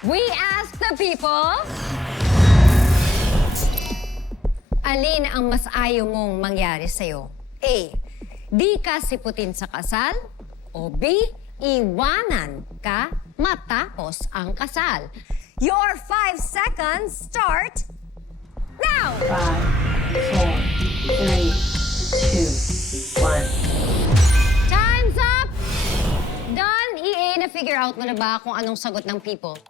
We ask the people, alin ang mas ayaw mong mangyari sa'yo? A. Di ka siputin sa kasal. O B. Iwanan ka matapos ang kasal. Your 5 seconds start now! 5, 4, 3, 2, 1. Time's up! Done? EA, na-figure out mo na ba kung anong sagot ng people?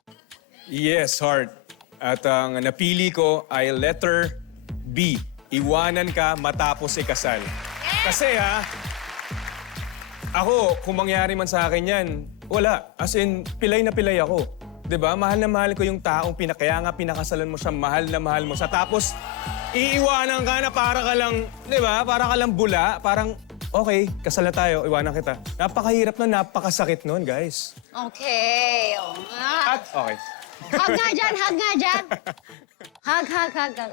Yes, Heart. At ang napili ko ay letter B. Iwanan ka matapos ikasal. Kasi ako, kung mangyari man sa akin yan, wala. As in, pilay na pilay ako. 'Di ba? Mahal na mahal ko yung taong kaya nga pinakasalan mo siya, mahal na mahal mo siya. Tapos, iiwanan ka na para ka lang, 'di ba? Para ka lang bula, parang, okay, kasal na tayo, iwanan kita. Napakahirap nun, napakasakit nun, guys. Okay. Oh, nga. At, okay. Hug nga dyan, hug nga dyan. Hug.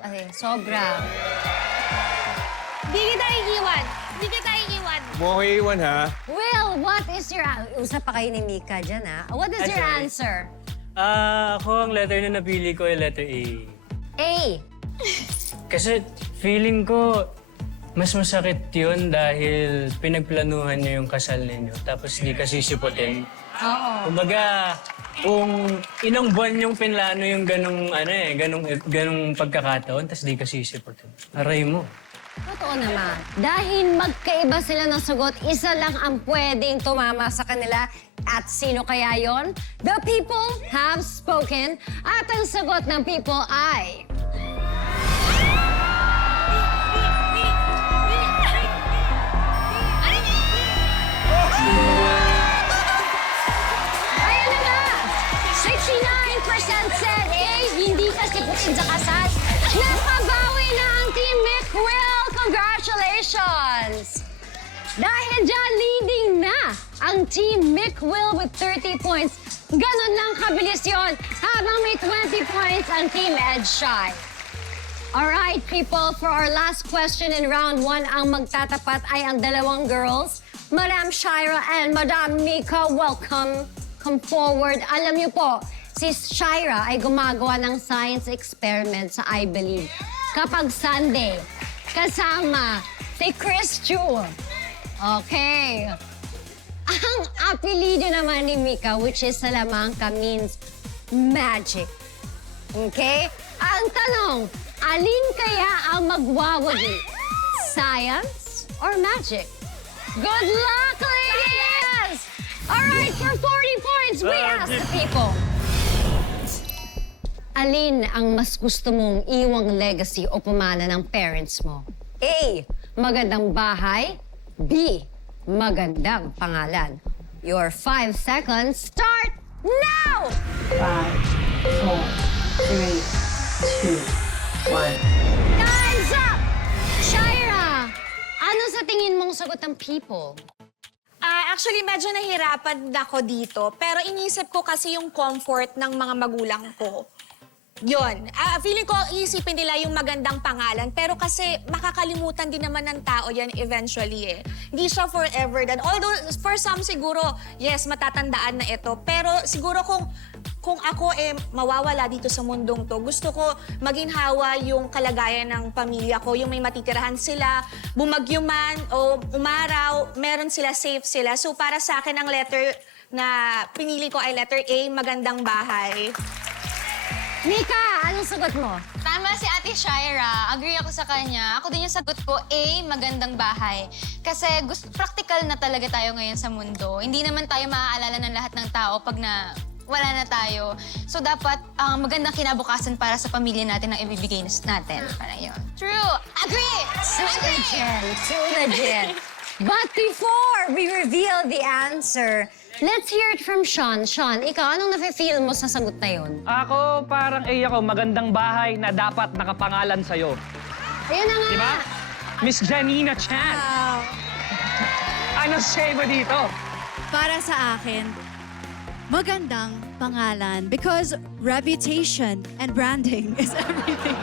Okay, sobra. Hindi kita iiwan. Hindi kita iiwan. Mo ko iwan, ha? Will, what is your... Usap pa kayo ni Mika dyan, ha? What is your Sorry. answer? Ako ang letter na napili ko ay letter A. A. Kasi feeling ko, mas masakit yun dahil pinagplanuhan niyo yung kasal ninyo. Tapos di ka sisiputin. Oo. Kumbaga, kung ilang buwan yung pinlano yung ganong pagkakataon, tapos di ka sisiputin. Aray mo. Totoo naman. Dahil magkaiba sila ng sagot, isa lang ang pwedeng tumama sa kanila. At sino kaya yon? The people have spoken. At ang sagot ng people ay... Ayan na nga! 69% said A, hindi ka siputin sa kasal. Napabawi na ang Team McWill! Congratulations! Dahil dyan, leading na ang Team McWill with 30 points. Ganon lang kabilis yun, habang may 20 points ang Team Ed Shy. Alright, people, for our last question in round 1, ang magtatapat ay ang dalawang girls, Madam Shira and Madam Mika. Welcome. Come forward. Alam niyo po, si Shira ay gumagawa ng science experiment sa I Believe. Kapag Sunday, kasama si Chris Chu. Okay. Ang apelido naman ni Mika, which is Salamangka, means magic. Okay? Ang tanong, alin kaya ang magwawagi? Science or magic? Good luck, ladies! All right, for 40 points, we ask the people. Alin ang mas gusto mong iwang legacy o pamana ng parents mo? A. Magandang bahay. B. Magandang pangalan. Your 5 seconds start now! 5, 4, 3, 2, 1. Time's up! Shira, ano sa tingin mong sagot ng people? Actually, medyo nahirapan ako dito. Pero inisip ko kasi yung comfort ng mga magulang ko. Yun. Feeling ko, iisipin nila yung magandang pangalan. Pero kasi makakalimutan din naman ng tao yan eventually eh. Hindi siya forever dan. Although, for some siguro, yes, matatandaan na ito. Pero siguro kung ako mawawala dito sa mundong to, gusto ko maginhawa yung kalagayan ng pamilya ko, yung may matitirahan sila, bumagyo man o umaraw, meron sila, safe sila. So para sa akin, ang letter na pinili ko ay letter A, magandang bahay. Mika, anong sagot mo? Tama si Ate Shira. Agree ako sa kanya. Ako din yung sagot ko, A, magandang bahay. Kasi practical na talaga tayo ngayon sa mundo. Hindi naman tayo maaalala ng lahat ng tao pag wala na tayo. So dapat magandang kinabukasan para sa pamilya natin ang ibibigay natin. Parang yun. True. Agree! So legit. But before we reveal the answer, let's hear it from Sean. Sean, ikaw, anong nafe-feel mo sa sagot na yun? Ako, parang ako, magandang bahay na dapat nakapangalan sa'yo. Ayun na nga. Diba? Miss Janina Chan. Ano say mo dito? Para sa akin, magandang pangalan because reputation and branding is everything.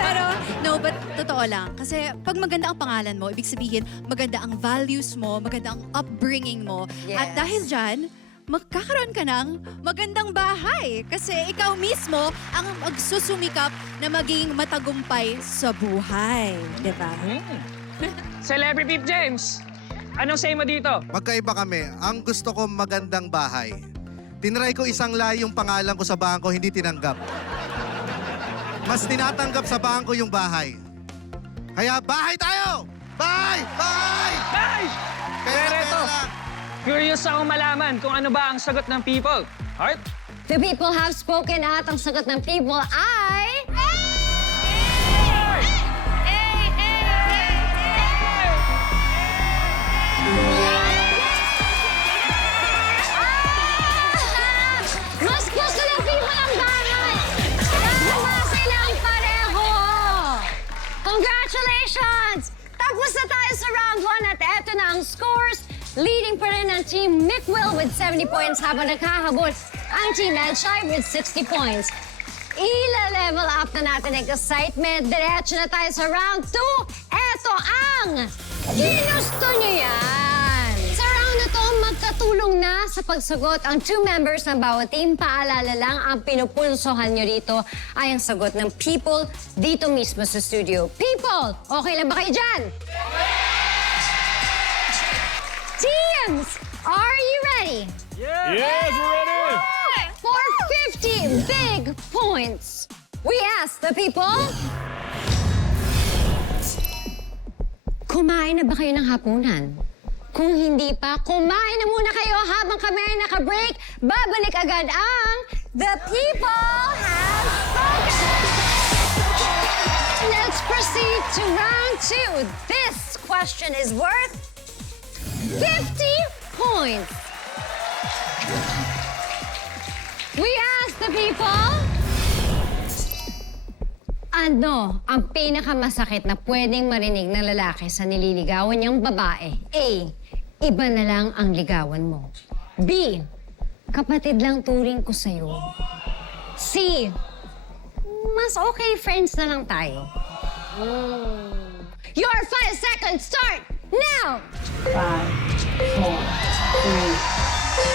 Pero, no, but totoo lang. Kasi pag maganda ang pangalan mo, ibig sabihin, maganda ang values mo, maganda ang upbringing mo. Yes. At dahil dyan, magkakaroon ka ng magandang bahay. Kasi ikaw mismo ang magsusumikap na maging matagumpay sa buhay. Di ba? Celebrity James, anong say mo dito? Magkaiba kami. Ang gusto ko magandang bahay. Tinry ko isang lahi yung pangalan ko sa bangko, hindi tinanggap. Mas tinatanggap sa bangko yung bahay. Kaya bahay tayo! Bahay! Bahay! Ay! Pero ito, curious akong malaman kung ano ba ang sagot ng people. Heart? The people have spoken at ang sagot ng people ay... Mas gusto ng people ang bahay! Tama silang pareho! Congratulations! Tapos na tayo sa round 1 at eto na ang scores. Leading pa rin ang Team Mick-Will with 70 points habang naghahabol ang Team Edshai with 60 points. Ila-level up na natin ang excitement. Diretso na tayo sa round 2. Eto ang ginusto niyo yan! Sa round na to, magkatulong na sa pagsagot ang 2 members ng bawat team. Paalala lang, ang pinupulsohan nyo rito ay ang sagot ng people dito mismo sa studio. People, okay lang ba kayo dyan? Teams, are you ready? Yes, we're ready! For 50 big points, we ask the people... Kumain na ba kayo ng hapunan? Kung hindi pa, kumain na muna kayo habang kami ay naka-break. Babalik agad ang The People Have Spoken! Let's proceed to round 2. This question is worth 50 points. We ask the people, ano ang pinakamasakit na pwedeng marinig ng lalaki sa nililigawan niyang babae? A, iba na lang ang ligawan mo. B, kapatid lang turing ko sa'yo. C, mas okay friends na lang tayo. Your 5 seconds start now! 5, 4, 3,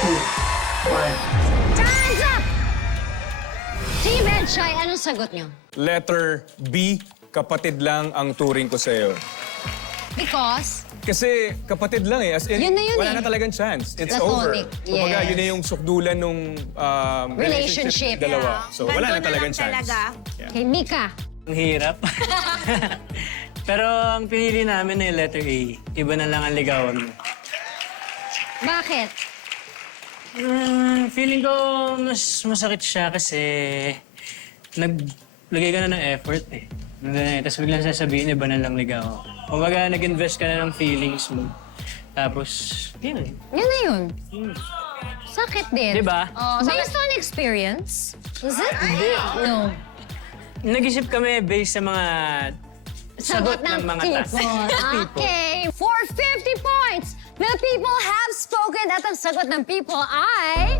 2, 1. Time's up! Team Edshai, anong sagot niyo? Letter B, kapatid lang ang turing ko sa'yo. Because? Kasi kapatid lang eh. As in, Yun na yun wala eh. na talagang chance. It's Platonic, over. Kumbaga, yes. yun na yung sukdulan nung Relationship. dalawa. So, wala na Ganun talagang lang chance. talaga. Yeah. Kay Mika. Ang hirap. Pero ang pinili namin ay letter A. Iba na lang ang ligawan mo. Bakit? Feeling ko mas masakit siya kasi naglagay ka na ng effort eh. Tapos biglang sasabihin, iba na lang ligawan. Kumbaga, nag-invest ka na ng feelings mo. Tapos, yun eh. Yun na yun. Sakit din. Diba? Based on experience? Is it? No. Nag-isip kami based sa mga sagot ng mga people. Okay. For 50 points, the people have spoken at ang sagot ng people ay...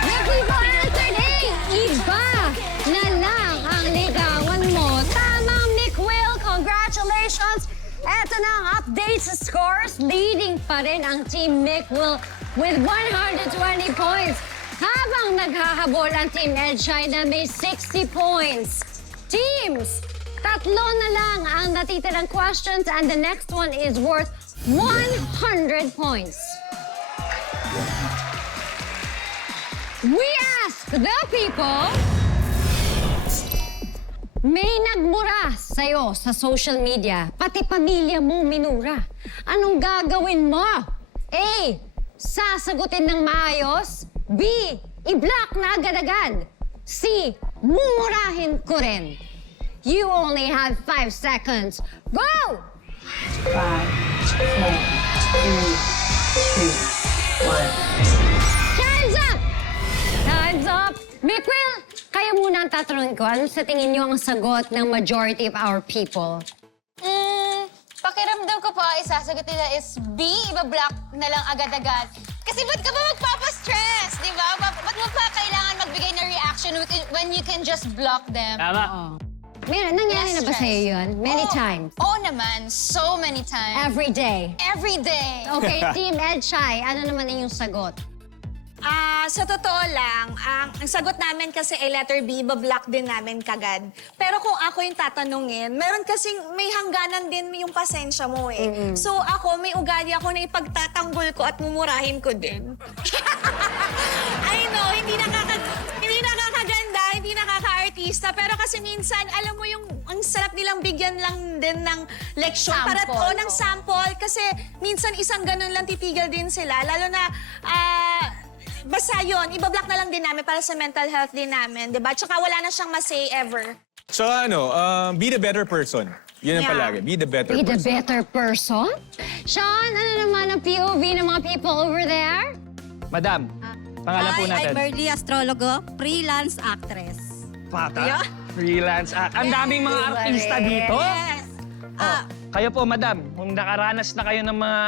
The people answered A. Iba na lang ang ligawan mo. Tamang Mick-Will, congratulations! Eto na ang update sa scores. Leading pa rin ang Team Mick-Will with 120 points. Habang naghahabol ang Team Edshai na may 60 points. Teams, tatlo na lang ang natitirang questions and the next one is worth 100 points. We ask the people, may nagmura sa'yo sa social media, pati pamilya mo minura. Anong gagawin mo? A, sasagutin ng maayos. B, i-block na agad-agad. C, mumurahin ko rin. You only have 5 seconds. Go! 5, 4, 3, 2, 1. Time's up! Time's up! Mick-Will, kayo muna ang tatanungin ko. Ano sa tingin niyo ang sagot ng majority of our people? Pakiramdam ko po, isasagot nila is B, iba-block na lang agad-agad. Kasi ba't ka ba magpapastress, di ba? Ba't mo pa kailangan magbigay ng reaction when you can just block them? Tama. Nangyari na ba Less sa'yo yun? Many times? Oo naman. So many times. Every day? Every day. Okay, Team Ed Shai, ano naman yung sagot? Sa totoo lang, ang sagot namin kasi ay letter B, ibablock din namin kagad. Pero kung ako yung tatanungin, meron kasing may hangganan din yung pasensya mo eh. So ako, may ugali ako na ipagtatanggol ko at mumurahin ko din. I know, hindi nakakaganda, hindi nakaka-artista, pero kasi minsan, alam mo yung ang sarap nilang bigyan lang din ng leksyon Sample. ng sample kasi minsan isang ganun lang titigil din sila, lalo na basta yun, ibablock na lang din namin para sa mental health din namin, di ba? Tsaka wala na siyang masay ever. So be the better person. Yun ang Yeah. palagi. Be the better Be the person. better person? Sean, ano naman ang POV ng mga people over there? Madam, pangalan po natin. Berly Astrologo, freelance actress. Pata. Freelance. Ang daming mga artista dito. Yes. Kayo po, madam, kung nakaranas na kayo ng mga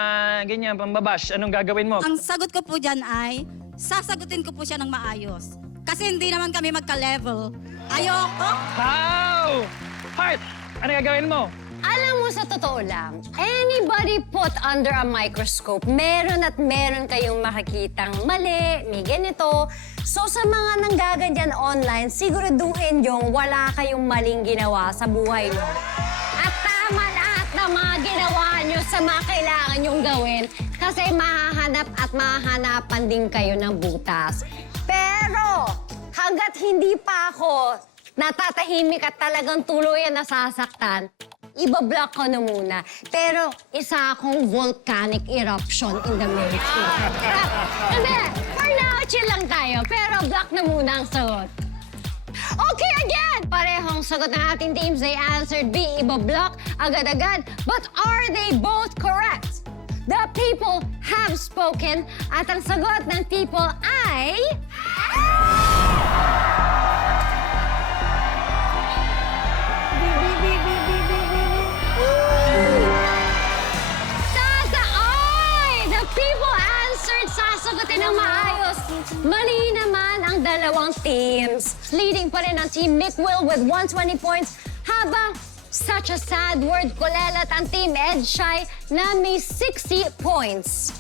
ganyan, pambabash, anong gagawin mo? Ang sagot ko po dyan ay, sasagutin ko po siya ng maayos. Kasi hindi naman kami magka-level. Ayoko. How? Heart, ano gagawin mo? Alam mo, sa totoo lang, anybody put under a microscope, meron at meron kayong makikitang mali, may ganito. So sa mga nanggaganyan online, siguraduhin yung wala kayong maling ginawa sa buhay nyo. At tama lahat ng mga ginawa nyo sa mga kailangan nyong gawin kasi mahahanap at mahahanapan din kayo ng butas. Pero hanggat hindi pa ako natatahimik at talagang tuluyan nasasaktan, ibablock ko na muna. Pero isa akong volcanic eruption in the making. Hindi, for now, chill lang tayo. Pero block na muna ang sagot. Okay, again! Parehong sagot ng ating teams. They answered B, ibablock agad-agad. But are they both correct? The people have spoken. At ang sagot ng people ay... The people answered sasagutin ng maayos. Mali naman ang dalawang teams. Leading pa rin ang Team Mick-Will with 120 points habang such a sad word kulelat ang Team Ed Shai na may 60 points.